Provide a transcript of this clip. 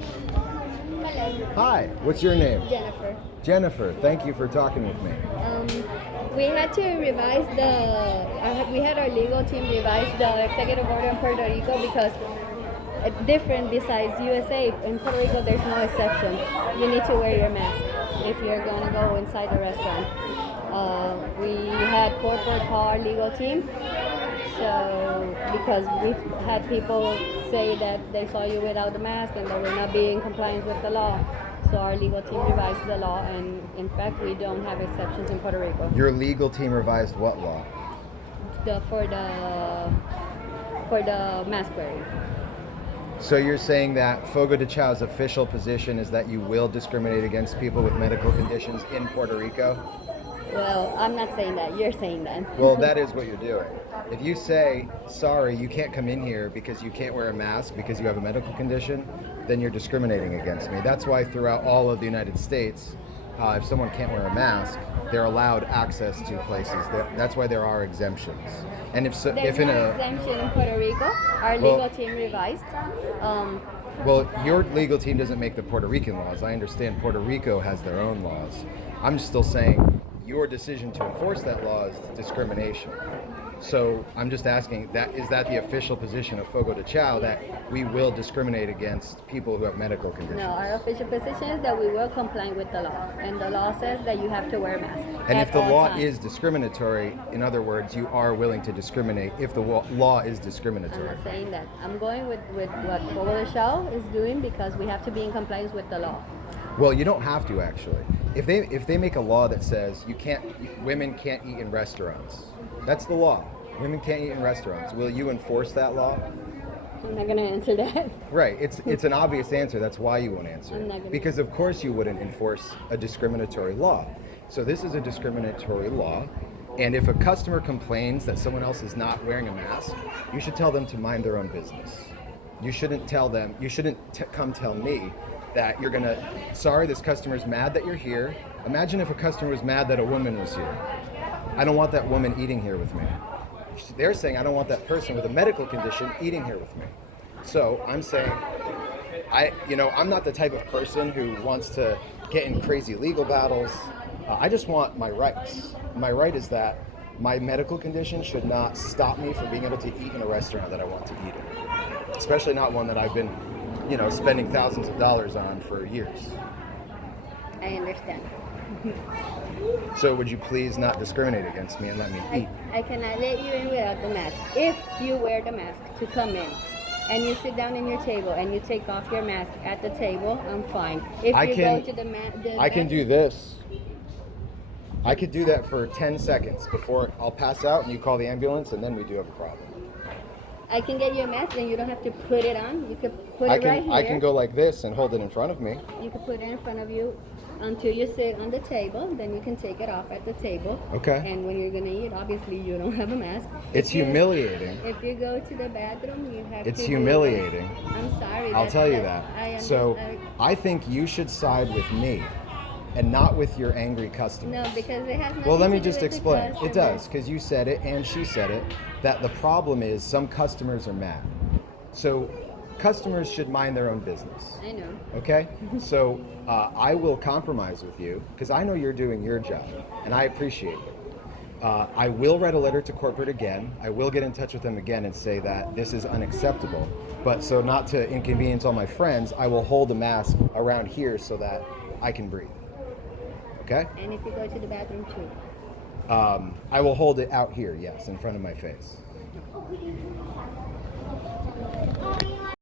Hello, Hi, what's your name? Jennifer. Jennifer, thank you for talking with me. We had to revise we had our legal team revise the executive order in Puerto Rico because it's different besides USA. In Puerto Rico, there's no exception. You need to wear your mask if you're gonna go inside the restaurant. We had corporate call our legal team, so because we've had people say that they saw you without the mask and that we're not being in compliance with the law. So our legal team revised the law, and in fact, we don't have exceptions in Puerto Rico. Your legal team revised what law? For the mask wearing. So you're saying that Fogo de Chao's official position is that you will discriminate against people with medical conditions in Puerto Rico? Well, I'm not saying that. You're saying that. Well, that is what you're doing. If you say, sorry, you can't come in here because you can't wear a mask because you have a medical condition, then you're discriminating against me. That's why throughout all of the United States, if someone can't wear a mask, they're allowed access to places. That's why there are exemptions. And There's no exemption in Puerto Rico. Our legal team revised. Well, your legal team doesn't make the Puerto Rican laws. I understand Puerto Rico has their own laws. I'm still saying your decision to enforce that law is discrimination. So I'm just asking, is that the official position of Fogo de Chao, that we will discriminate against people who have medical conditions? No, our official position is that we will comply with the law, and the law says that you have to wear a mask. And if the law times. is discriminatory, in other words, you are willing to discriminate if the law is I'm discriminatory. not saying that. I'm going with what Fogo de Chao is doing because we have to be in compliance with the law. Well, you don't have to actually. If they make a law that says women can't eat in restaurants, that's the law. Women can't eat in restaurants. Will you enforce that law? I'm not gonna answer that. Right. It's an obvious answer. That's why you won't answer. I'm not gonna. Because of course you wouldn't enforce a discriminatory law. So this is a discriminatory law. And if a customer complains that someone else is not wearing a mask, you should tell them to mind their own business. You shouldn't tell them. You shouldn't come tell me that you're gonna. Sorry, this customer's mad that you're here. Imagine if a customer was mad that a woman was here. I don't want that woman eating here with me. They're saying I don't want that person with a medical condition eating here with me. So I'm saying, I'm not the type of person who wants to get in crazy legal battles. I just want my rights. My right is that my medical condition should not stop me from being able to eat in a restaurant that I want to eat in, especially not one that I've been, spending thousands of dollars on for years. I understand. So would you please not discriminate against me and let me eat? I cannot let you in without the mask. If you wear the mask to come in and you sit down in your table and you take off your mask at the table, I'm fine. If you go to the I can do this. I could do that for 10 seconds before I'll pass out and you call the ambulance, and then we do have a problem. I can get you a mask and you don't have to put it on. You could put it right here. I can go like this and hold it in front of me. You can put it in front of you until you sit on the table. Then you can take it off at the table. Okay. And when you're going to eat, obviously you don't have a mask. It's humiliating. If you go to the bathroom, you have It's to humiliating. I'm sorry. I'll tell you that. So I think you should side with me and not with your angry customers. No, because it has nothing Well, let me to do just with the explain. It customer. does, because you said it and she said it, that the problem is some customers are mad. So customers should mind their own business. I know. Okay? So I will compromise with you because I know you're doing your job and I appreciate it. I will write a letter to corporate again. I will get in touch with them again and say that this is unacceptable. But so not to inconvenience all my friends, I will hold a mask around here so that I can breathe. Okay? And if you go to the bathroom too. I will hold it out here, yes, in front of my face.